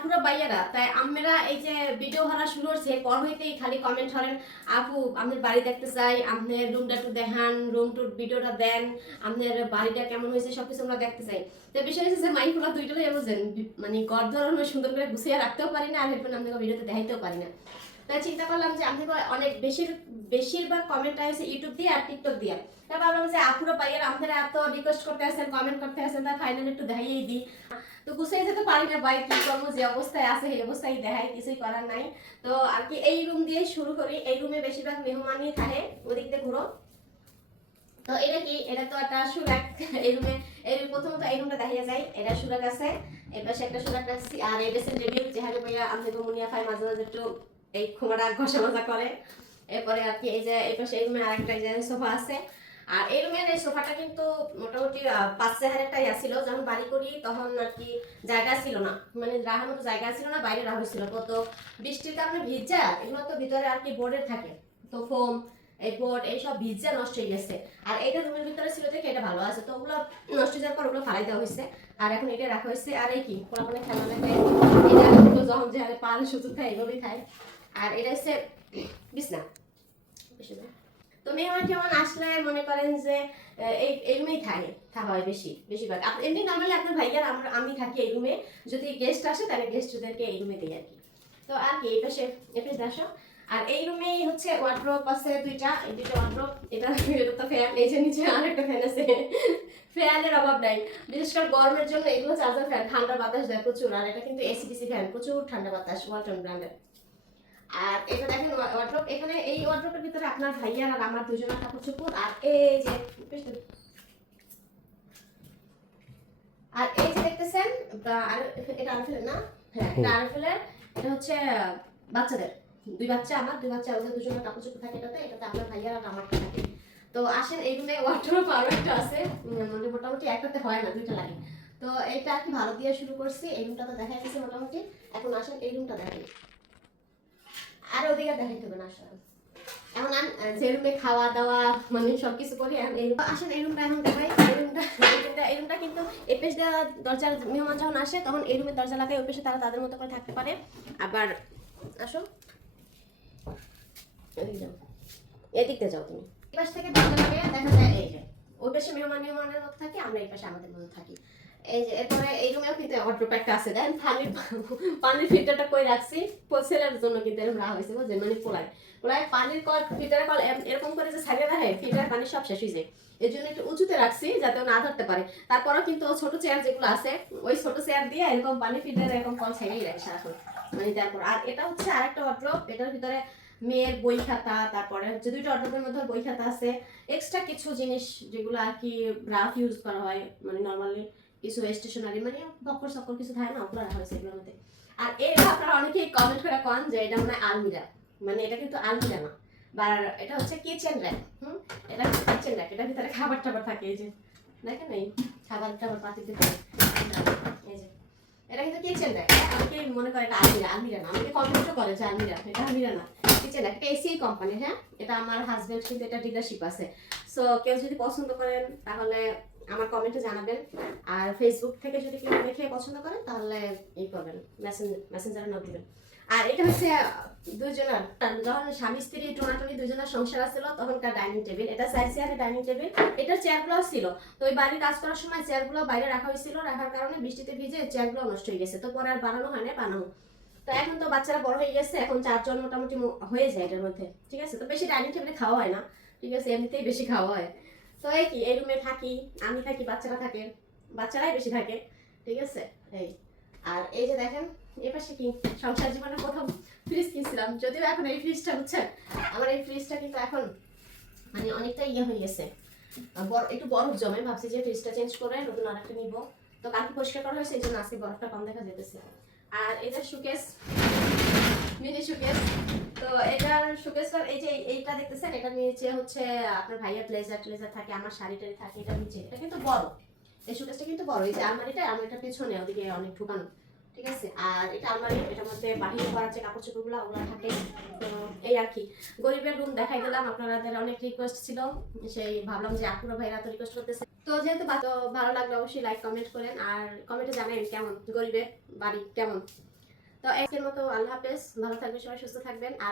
আপুরা বাইয়ারা, তাই আমরা এই যে ভিডিও হারা শুরু হচ্ছে, পর হইতেই খালি কমেন্ট হলেন আপু, আপনার বাড়ি দেখতে চাই, আপনার রুমটা একটু দেখান রুম টুর ভিডিওটা দেন, আপনার বাড়িটা কেমন হয়েছে সব কিছু আমরা দেখতে চাই। তো বিষয় হচ্ছে যে মাইকুলা দুইটাই বোঝেন মানে গড় ধরনের সুন্দর করে গুছিয়ে রাখতেও পারি না, আর এরপর আপনাকে ভিডিওতে দেখাইতেও পারি না। তাই চিন্তা করলাম যে আপনাকে অনেক বেশির, বেশিরভাগ কমেন্ট আসছে ইউটিউব দিয়ে আর টিকটক দিয়ে। তাই ভাবলাম যে আপুরা পাইয়ার আপনারা এত রিকোয়েস্ট করতে আসেন কমেন্ট করতে আসেন তা ফাইনালি একটু দেখাইয়েই দিই। তো গুছিয়ে যেতে পারি না, ভাই, কি করব, যে অবস্থায় আছে সেই অবস্থায় দেখাই, কিছুই করার নাই। তো আর কি এই রুম দিয়ে শুরু করি, এই রুমে বেশিরভাগ মেহমানই থাকে, ওদিক দিয়ে ঘুরো। তো এটা কি? এটা তো একটা সুরাক। এই রুমে এই প্রথমত এই রুমটা দেখা যায় এটা সুরাক আছে এই পাশে একটা সুরাক রাখছি, আর এই ড্রেসিং টেবিল, যেখানে ভাইয়া আমি মুনিয়া ফাই মাঝে মাঝে একটু এই খোমাটা ঘষা মাজা করে। এরপরে আর কি এই যে, এই পাশে এই রুমে আরেকটা যে সোফা আছে। আর এই রুমের এই সোফাটা কিন্তু মোটামুটি পাঁচ হাজার ইয়া ছিল যখন বাড়ি করি তখন আর কি জায়গা ছিল না। মানে রাখার মতো জায়গা ছিল না, বাইরে রাখা হয়েছিল। তো বৃষ্টির কারণে ভিজা, এগুলো তো ভিতরে আর কি বোর্ডের থাকে। তো ফোম এই বোর্ড এইসব ভিজা নষ্ট হয়ে গেছে। আর এইটা রুমের ভিতরে ছিল দেখে এটা ভালো আছে। তো ওগুলো নষ্ট হয়ে যাওয়ার পর ওগুলো ফালাই দেওয়া হয়েছে। আর এখন এটা রাখা হয়েছে। আর এই কি? কোলাপনে খেলা লাগে এটা যখন যে পাল সুযোগ খায় এভাবেই খায় আর এটা হচ্ছে বিছনা। তো মেহমান টেহমান আসলে মনে করেন যে এই এই রুমেই থাকে, থাকা হয় বেশি, বেশিরভাগ। আপ- এমনি নর্মালি আপনার ভাইয়ার, আমরা, আমি থাকি এই রুমে। যদি গেস্ট আসে, তাহলে গেস্টদেরকে এই রুমে দিই আর কি। তো আর কি, এই পাশে এই পাশে আসো। আর এই রুমেই হচ্ছে ওয়ার্ড্রোপ আছে দুইটা, এই দুইটা ওয়ার্ড্রোপ এটা এটা তো ফ্যান এই যে নিচে আরেকটা ফ্যান আছে। ফ্যানের অভাব নাই। বিশেষ করে গরমের জন্য এগুলো চার্জার ফ্যান ঠান্ডা বাতাস দেয় প্রচুর। আর এটা কিন্তু এসিডিসি ফ্যান প্রচুর ঠান্ডা বাতাস ওয়ালটন ব্র্যান্ডের আর এটা দেখেন ওয়ার্ড্রোপ এখানে এই ওয়ার্ড্রোপের ভিতরে আপনার ভাইয়া আর আমার দুজনের কাপড় চোপড় আর এই যে আর এই যে দেখতেছেন আর এটা আরফেলের না? হ্যাঁ এটা আরফেলের এটা হচ্ছে বাচ্চাদের। দুই বাচ্চা আমার দুই বাচ্চা ওদের দুজনের কাপড় চোপড় থাকে এটাতে এটাতে আপনার ভাইয়া আর আমার থাকে। তো আসেন এই রুমে ওয়ার্ড্রোপ আরও একটা আছে। মানে মোটামুটি একটাতে হয় না দুইটা লাগে। তো এটা আর কি ভালো দিয়ে শুরু করছি এই রুমটা তো দেখা গেছে মোটামুটি। এখন আসেন এই রুমটা দেখাই। আর ওদিকে দেখাইতে হবে না, আসলে। এখন যে রুমে খাওয়া দাওয়া মানে সবকিছু করি এখন এই আসেন, এই রুমটা এখন দেখাই। এই রুমটা এই রুমটা কিন্তু এপেশ দরজার মেহমান যখন আসে, তখন এই দরজা লাগায় তারা তাদের মতো করে থাকতে পারে। আবার আসো। এদিকে এদিকতে যাও তুমি। এই পাশ থেকে দরজা লাগিয়ে, দেখা যায় এই যে মেহমান মেহমানের মতো থাকে, আমরা এই পাশে আমাদের মতো থাকি। এই যে, এরপরে এই রুমেও কিন্তু একটা আছে পানির পানির ফিল্টারটা কই রাখছি? ছেলের জন্য কিন্তু এরকম রাখা হয়েছে, বুঝছেন? মানে পানির কল কল এরকম করে যে ফিল্টার পানি সব শেষ হয়ে যায়। জন্য একটু উঁচুতে রাখছি যাতে ও না ধরতে পারে। কিন্তু ছোট চেয়ার যেগুলো আছে, ওই ছোট চেয়ার দিয়ে এরকম পানি ফিল্টার এরকম কল ছেড়েই রাখে সারাক্ষণ। মানে তারপর আর এটা হচ্ছে আরেকটা ওয়ার্ড্রোপ এটার ভিতরে মেয়ের বই খাতা, তারপরে হচ্ছে দুইটা ওয়ার্ড্রোপের মধ্যে বই খাতা আছে। এক্সট্রা কিছু জিনিস যেগুলো আর কি রাফ ইউজ করা হয় মানে নর্মালি কিছু স্টেশনারি মানে বকর সকর কিছু থাকে না, ওগুলো রাখা হয়েছে এগুলোর মধ্যে। আর এটা আপনারা অনেকেই কমেন্ট করে কন যে এটা মানে আলমিরা। মানে এটা কিন্তু আলমিরা না। বা এটা হচ্ছে কিচেন র্যাক হুম? এটা কিচেন র্যাক এটার ভিতরে খাবার টাবার থাকে, এই যে। দেখেন এই খাবার টাবার পাতির ভিতরে এই যে। এটা কিন্তু কিচেন র্যাক অনেকে মনে করে এটা আলমিরা আলমিরা না। অনেকে কমেন্টও করে যে আলমিরা, এটা আলমিরা না। কিচেন র্যাক এটা এসি কোম্পানি হ্যাঁ? এটা আমার হাজবেন্ড কিন্তু এটা ডিলারশিপ আছে। সো কেউ যদি পছন্দ করেন, তাহলে আমার কমেন্টে জানাবেন। আর ফেসবুক থেকে যদি কেউ দেখে পছন্দ করেন তাহলে এই করবেন মেসেঞ্জারে নক দিবেন। আর এটা হচ্ছে দুজনের যখন স্বামী, স্ত্রী, টোনাটনি দুজনের সংসার আছিল, তখনকার ডাইনিং টেবিল এটা সাইড চেয়ারের ডাইনিং টেবিল এটার চেয়ারগুলো ছিল। তো ওই বাড়ির কাজ করার সময় চেয়ারগুলো বাইরে রাখা হয়েছিল, রাখার কারণে বৃষ্টিতে ভিজে চেয়ারগুলো নষ্ট হয়ে গেছে। তো পরে আর বানানো হয় না বানানো। তো এখন তো বাচ্চারা বড় হয়ে গেছে, এখন চারজন মোটামুটি হয়ে যায় এটার মধ্যে। ঠিক আছে? তো বেশি ডাইনিং টেবিলে খাওয়া হয় না। ঠিক আছে? এমনিতেই বেশি খাওয়া হয়। তো এই কি এই রুমে থাকি, আমি থাকি, বাচ্চারা থাকে, বাচ্চারাই বেশি থাকে, ঠিক আছে? এই, আর এই যে দেখেন এই পাশে কি সংসার জীবনে প্রথম ফ্রিজ কিনছিলাম, যদিও এখন এই ফ্রিজটা বুঝছেন? আমার এই ফ্রিজটা কিন্তু এখন মানে অনেকটা ইয়ে হয়ে গেছে। বড়, একটু বরফ জমে, ভাবছি যে ফ্রিজটা চেঞ্জ করে নতুন আরেকটা নিব। তো কালকে পরিষ্কার করা হয়েছে, এই জন্য আজকে বরফটা কম দেখা যেতেছে আর এটা সুকেস মিনি সুকেস তো এটার সুকেসটার এই যে এইটা দেখতেছেন, এটা নিচে হচ্ছে আপনার ভাইয়ের ব্লেজার ট্লেজার থাকে, আমার শাড়ি টাড়ি থাকে, এটা নিচে। এটা কিন্তু বড়। এই সুকেসটা কিন্তু বড়। এই যে আলমারিটা আলমারিটা পেছনে, ওদিকে অনেক ঢুকানো। ঠিক আছে? আর এটা আলমারি, এটার মধ্যে বাহিরে করার যে কাপড় চোপড়গুলো ওগুলো থাকে। তো এই আর কি। গরিবের রুম দেখাই দিলাম, আপনাদের অনেক রিকোয়েস্ট ছিল। সেই ভাবলাম যে আপুরা ভাইরা তো রিকোয়েস্ট করতেছে। তো যেহেতু ভালো লাগলে, অবশ্যই লাইক কমেন্ট করেন। আর কমেন্টে জানেন কেমন, গরিবের বাড়ি কেমন? তো আজকের মতো আল্লাহ হাফেজ ভালো থাকবেন সবাই সুস্থ থাকবেন। আর